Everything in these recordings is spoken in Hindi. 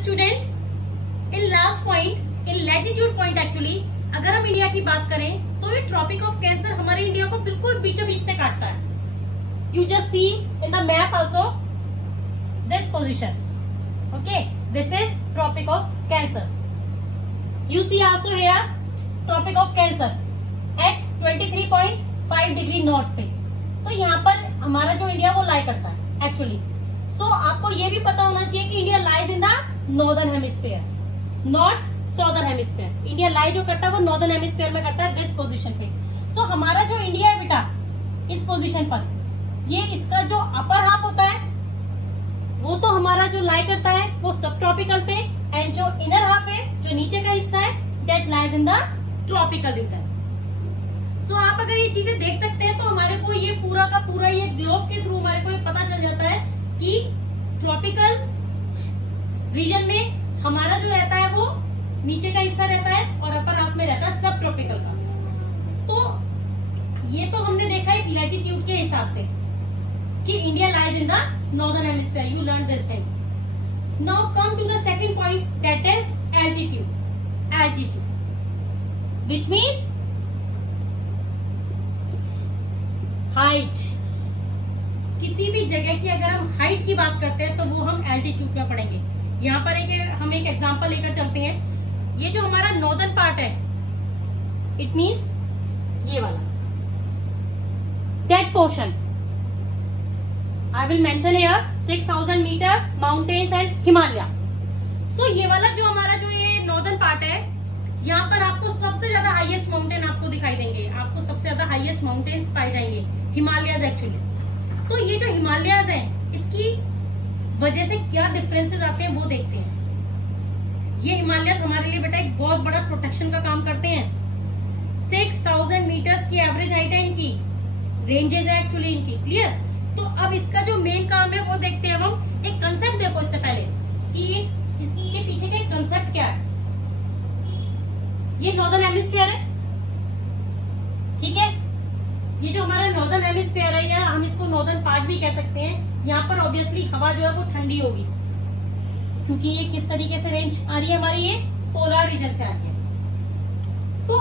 Students, in last point, in latitude point actually अगर हम इंडिया की बात करें तो ये ट्रॉपिक ऑफ कैंसर हमारे इंडिया को बिल्कुल बीचों बीच से काटता है। You just see in the map also this position, okay, this is tropic of cancer. You see also here tropic of cancer at 23.5 degree north पे। तो यहाँ पर हमारा जो इंडिया वो लाई करता है एक्चुअली। सो आपको ये भी पता होना चाहिए कि India lies in the northern hemisphere, not southern hemisphere. India lie जो करता है वो नॉर्दर्न हेमिस्फीयर में करता है, दिस पोजीशन पे। सो हमारा जो इंडिया है बेटा इस पोजीशन पर, ये इसका जो अपर हाफ होता है वो तो हमारा जो लाई करता है वो सब ट्रॉपिकल पे, एंड जो इनर हाफ है, जो नीचे का हिस्सा है, that lies in the tropical region. So आप अगर ये चीजें देख सकते हैं तो हमारे को ये पूरा का पूरा ये ग्लोब के थ्रू हमारे को ये पता चल जाता है कि ट्रॉपिकल रीजन में हमारा जो रहता है वो नीचे का हिस्सा रहता है और अपर हाफ में रहता है सब ट्रॉपिकल का। तो ये तो हमने देखा है लैटिट्यूड के हिसाब से कि India lies in the northern hemisphere, you learn this thing. Now come to the second point, that is altitude. Altitude which means height. किसी भी जगह की अगर हम हाइट की बात करते हैं तो वो हम एल्टीट्यूड में पढ़ेंगे। यहाँ पर हम एक एग्जांपल लेकर चलते हैं। ये जो हमारा नॉर्दर्न पार्ट है, इट मींस ये वाला that portion I will mention here 6000 metre mountains and Himalaya. So ये वाला जो हमारा जो ये नॉर्दर्न पार्ट है, यहाँ पर आपको सबसे ज्यादा हाईएस्ट माउंटेन आपको दिखाई देंगे, आपको सबसे ज्यादा हाईएस्ट माउंटेन्स पाए जाएंगे, हिमालयस एक्चुअली। तो ये जो हिमालयस हैं, इसकी वजह से क्या डिफरेंसेस आते हैं वो देखते हैं। ये हिमालयस हमारे लिए बेटा एक बहुत बड़ा प्रोटेक्शन का काम करते हैं। 6000 मीटर्स की एवरेज हाइट है इनकी, रेंजेस है एक्चुअली इनकी, क्लियर। तो अब इसका जो मेन काम है वो देखते हैं हम। एक कंसेप्ट देखो इससे पहले कि इसके पीछे का एक कंसेप्ट क्या है। ये नॉर्दर्न हेमिस्फीयर है, ठीक है। ये जो हमारा नॉर्दर्न हेमिस्फीयर है, या हम इसको नॉर्दर्न पार्ट भी कह सकते हैं। यहाँ पर ऑब्वियसली हवा जो है वो ठंडी होगी, क्योंकि ये किस तरीके से रेंज आ रही है हमारी, ये पोलर रीजन से आ रही है। तो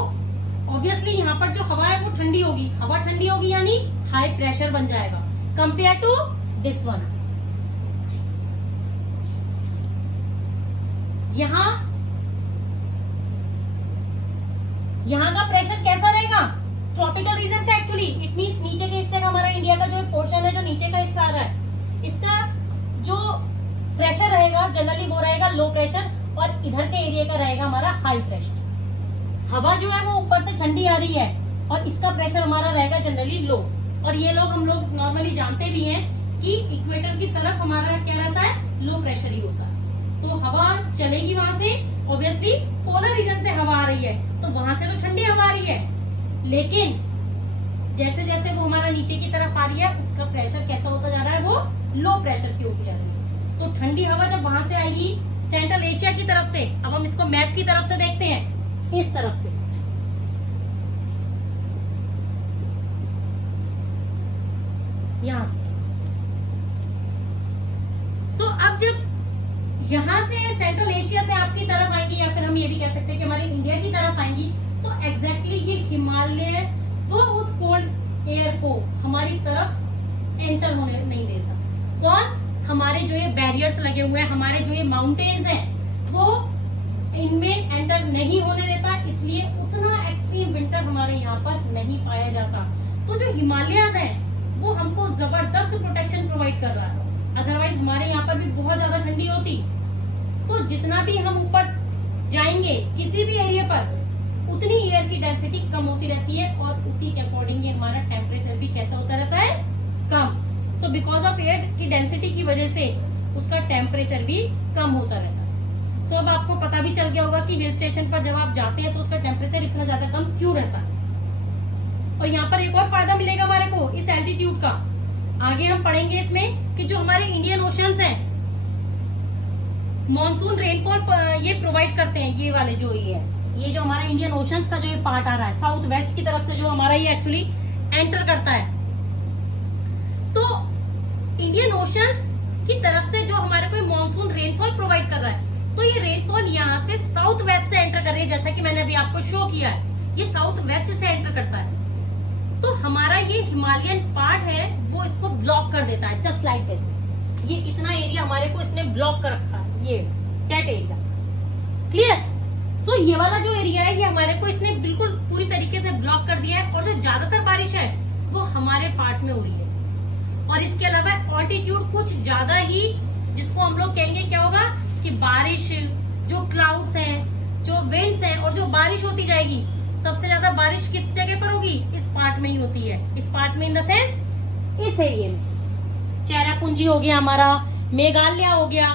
ऑब्वियसली यहाँ पर जो हवा है वो ठंडी होगी। हवा ठंडी होगी यानी हाई प्रेशर बन जाएगा कंपेयर टू दिस वन। यहाँ का प्रेशर कैसा रहेगा, ट्रॉपिकल रीजन का एक्चुअली। इट मींस नीचे के हिस्से का हमारा इंडिया का जो पोर्शन है, जो नीचे का हिस्सा आ रहा है, इसका जो प्रेशर रहेगा जनरली वो रहेगा लो प्रेशर, और इधर के एरिया का रहेगा हमारा हाई प्रेशर। हवा जो है वो ऊपर से ठंडी आ रही है और इसका प्रेशर हमारा रहेगा जनरली लो। और ये लोग हम लोग नॉर्मली जानते भी हैं कि इक्वेटर की तरफ हमारा क्या रहता है, लो प्रेशर ही होता है। तो हवा चलेगी वहां से, ऑब्वियसली पोलर रीजन से हवा आ रही है तो वहां से तो ठंडी हवा आ रही है, लेकिन जैसे जैसे वो हमारा नीचे की तरफ आ रही है उसका प्रेशर कैसा होता जा रहा है, वो लो प्रेशर की होती जा रही है। तो ठंडी हवा जब वहां से आएगी सेंट्रल एशिया की तरफ से, अब हम इसको मैप की तरफ से देखते हैं, इस तरफ से, यहां से। सो अब जब यहां से सेंट्रल एशिया से आपकी तरफ आएंगी, या फिर हम ये भी कह सकते हैं कि हमारे इंडिया की तरफ आएंगी, तो एग्जैक्टली ये हिमालय वो उस कोल्ड एयर को हमारी तरफ एंटर होने नहीं देता। कौन, हमारे जो ये बैरियर्स लगे हुए हैं, हमारे जो ये माउंटेन्स हैं, वो इनमें एंटर नहीं होने देता, इसलिए उतना एक्सट्रीम विंटर हमारे यहाँ पर नहीं पाया जाता। तो जो हिमालयस हैं वो हमको जबरदस्त प्रोटेक्शन प्रोवाइड कर रहा है। अदरवाइज हमारे यहाँ पर भी बहुत ज्यादा ठंडी होती। तो जितना भी हम ऊपर जाएंगे किसी भी एरिया पर, उतनी एयर की डेंसिटी कम होती रहती है और उसी के अकॉर्डिंग हमारा टेम्परेचर भी कैसा होता रहता है, कम। सो बिकॉज ऑफ एयर की डेंसिटी की वजह से उसका टेम्परेचर भी कम होता रहता है। सो अब आपको पता भी चल गया होगा कि हिल स्टेशन पर जब आप जाते हैं तो उसका टेम्परेचर इतना ज्यादा कम क्यों रहता है। और यहाँ पर एक और फायदा मिलेगा हमारे को इस एल्टीट्यूड का, आगे हम पढ़ेंगे इसमें, कि जो हमारे इंडियन ओशंस हैं मॉनसून रेनफॉल ये प्रोवाइड करते हैं। ये वाले जो ये जो हमारा इंडियन ओशंस का जो ये पार्ट आ रहा है साउथ वेस्ट की तरफ से, जो हमारा ये एक्चुअली एंटर करता है, तो इंडियन ओशंस की तरफ से जो हमारे को मॉनसून रेनफॉल प्रोवाइड कर रहा है, यहाँ से साउथ वेस्ट से एंटर कर रही है, जैसा कि मैंने अभी आपको शो किया है, ये साउथ वेस्ट से एंटर करता है। तो हमारा ये हिमालयन पार्ट है वो इसको ब्लॉक कर देता है, जस्ट लाइक दिस। ये इतना एरिया हमारे को इसने ब्लॉक कर रखा है, ये दैट एरिया। क्लियर? सो ये वाला जो एरिया है ये हमारे को इसने बिल्कुल पूरी तरीके से ब्लॉक कर दिया है, और जो ज्यादातर बारिश है वो हमारे पार्ट में हो रही है। और इसके अलावा ऑल्टीट्यूड कुछ ज्यादा ही, जिसको हम लोग कहेंगे क्या होगा कि बारिश, जो क्लाउड्स हैं, जो विंड्स हैं, और जो बारिश होती जाएगी, सबसे ज्यादा बारिश किस जगह पर होगी? इस पार्ट में ही होती है। इस पार्ट में इन द सेंस इस एरिया में। चेरापूंजी हो गया हमारा, मेघालय हो गया,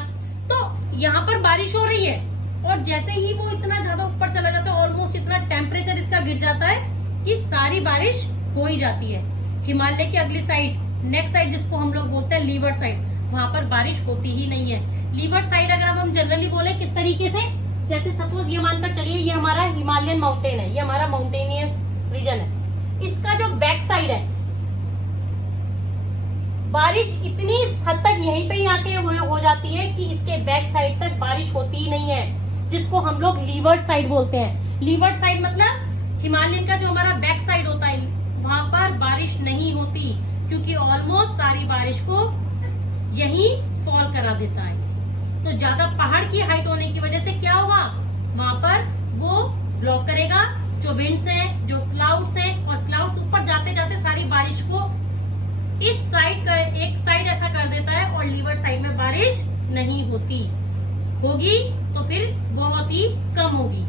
तो यहाँ पर बारिश हो रही है, और जैसे ही वो इतना ज्यादा ऊपर चला जाता है, ऑलमोस्ट इतना टेम्परेचर इसका गिर जाता है कि सारी बारिश हो ही जाती है। हिमालय की अगली साइड, नेक्स्ट साइड जिसको हम लोग बोलते हैं लीवर्ड साइड, वहां पर बारिश होती ही नहीं है। लीवर्ड साइड अगर हम जनरली बोले किस तरीके से, जैसे सपोज ये मानकर चलिए ये हमारा हिमालयन माउंटेन है, ये हमारा माउंटेनियस रीजन है, इसका जो बैक साइड है, बारिश इतनी हद तक यहीं पे ही आके हो जाती है कि इसके बैक साइड तक बारिश होती ही नहीं है, जिसको हम लोग लीवर्ड साइड बोलते हैं। लीवर्ड साइड मतलब हिमालयन का जो हमारा बैक साइड होता है, वहां पर बारिश नहीं होती, क्योंकि ऑलमोस्ट सारी बारिश को यही फॉल करा देता है। तो ज्यादा पहाड़ की हाइट होने की वजह से क्या होगा, वहां पर वो ब्लॉक करेगा जो विंड्स है, जो क्लाउड्स है, और क्लाउड्स ऊपर जाते जाते सारी बारिश को इस साइड का एक साइड ऐसा कर देता है, और लीवर्ड साइड में बारिश नहीं होती। होगी तो फिर बहुत ही कम होगी।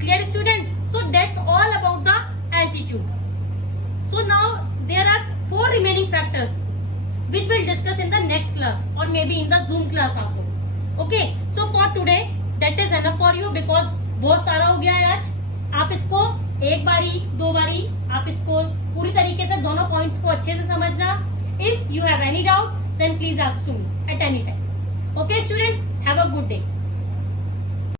Clear student? So that's all about the altitude. So now there are 4 remaining factors which we'll discuss in the next class or maybe in the Zoom class also. Okay, so for today that is enough for you because बहुत सारा हो गया है आज। आप इसको एक बारी, 2 बारी आप इसको पूरी तरीके से दोनों पॉइंट्स को अच्छे से समझना। If you have any doubt then please ask to me at any time. Okay students, have a good day.